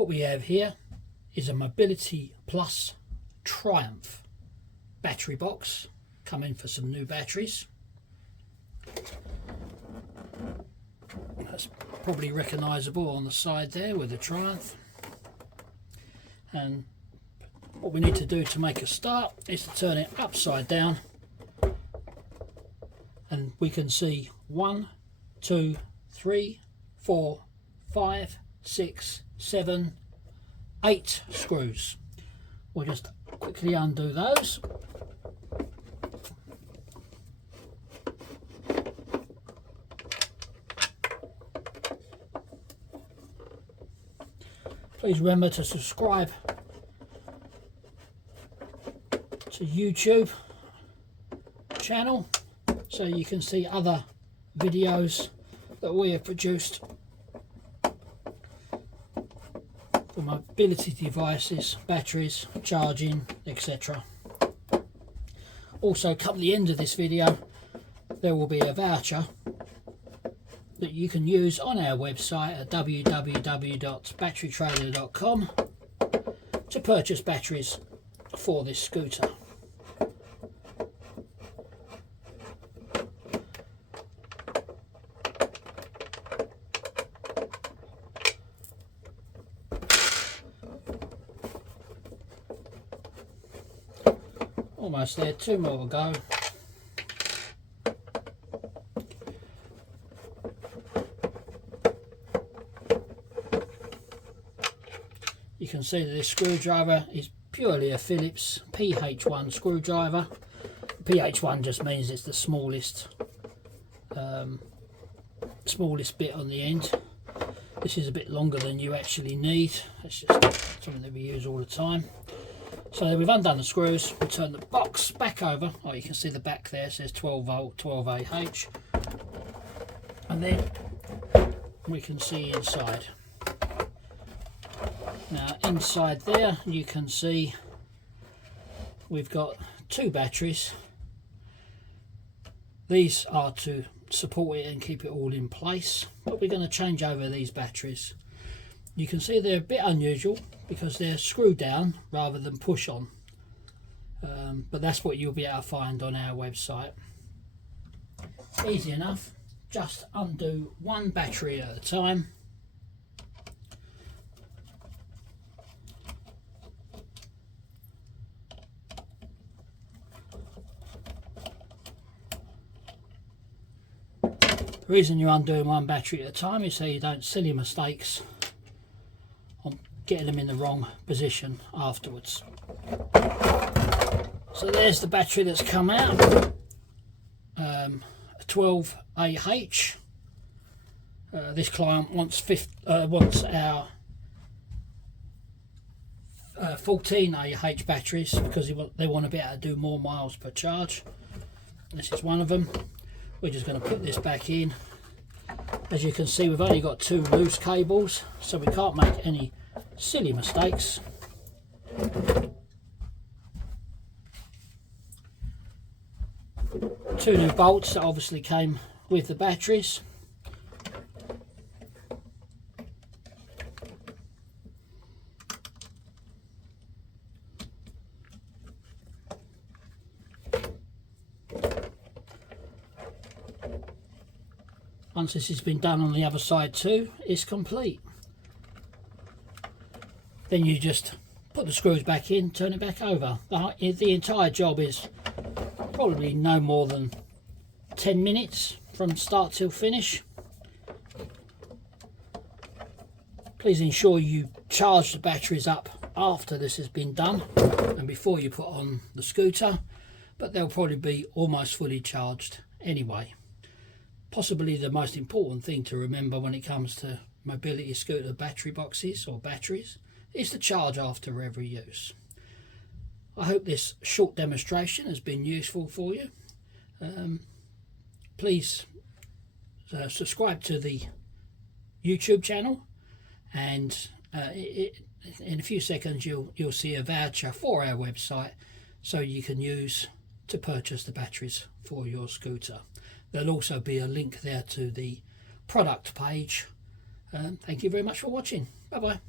What we have here is a MobilityPlus Triumph battery box, coming for some new batteries. That's probably recognisable on the side there with the Triumph. And what we need to do to make a start is to turn it upside down, and we can see 1, 2, 3, 4, 5, 6, 7, 8 screws. We'll just quickly undo those. Please remember to subscribe to YouTube channel so you can see other videos that we have produced for mobility devices, batteries, charging, etc. Also, come to the end of this video, there will be a voucher that you can use on our website at www.batterytrader.com to purchase batteries for this scooter. Almost there, 2 more to go. You can see that this screwdriver is purely a Phillips PH1 screwdriver. PH1 just means it's the smallest bit on the end. This is a bit longer than you actually need. It's just something that we use all the time. So we've undone the screws, we'll turn the box back over. Oh, you can see the back there, it says 12 volt, 12 AH. And then we can see inside. Now inside there you can see we've got 2 batteries. These are to support it and keep it all in place, but we're going to change over these batteries. You can see they're a bit unusual because they're screwed down rather than push on, but that's what you'll be able to find on our website. Easy enough, just undo one battery at a time. The reason you're undoing one battery at a time is so you don't silly mistakes on getting them in the wrong position afterwards. So there's the battery that's come out, a 12 AH. This client wants our 14 AH batteries because they want to be able to do more miles per charge. This is one of them. We're just going to put this back in. As you can see, we've only got 2 loose cables, so we can't make any silly mistakes. Two new bolts that obviously came with the batteries. Once this has been done on the other side too, it's complete. Then you just put the screws back in, turn it back over. The entire job is probably no more than 10 minutes from start till finish. Please ensure you charge the batteries up after this has been done and before you put on the scooter, but they'll probably be almost fully charged anyway. Possibly the most important thing to remember when it comes to mobility scooter battery boxes or batteries is to charge after every use. I hope this short demonstration has been useful for you. Please subscribe to the YouTube channel, and in a few seconds you'll see a voucher for our website so you can use to purchase the batteries for your scooter. There'll also be a link there to the product page. Thank you very much for watching. Bye bye.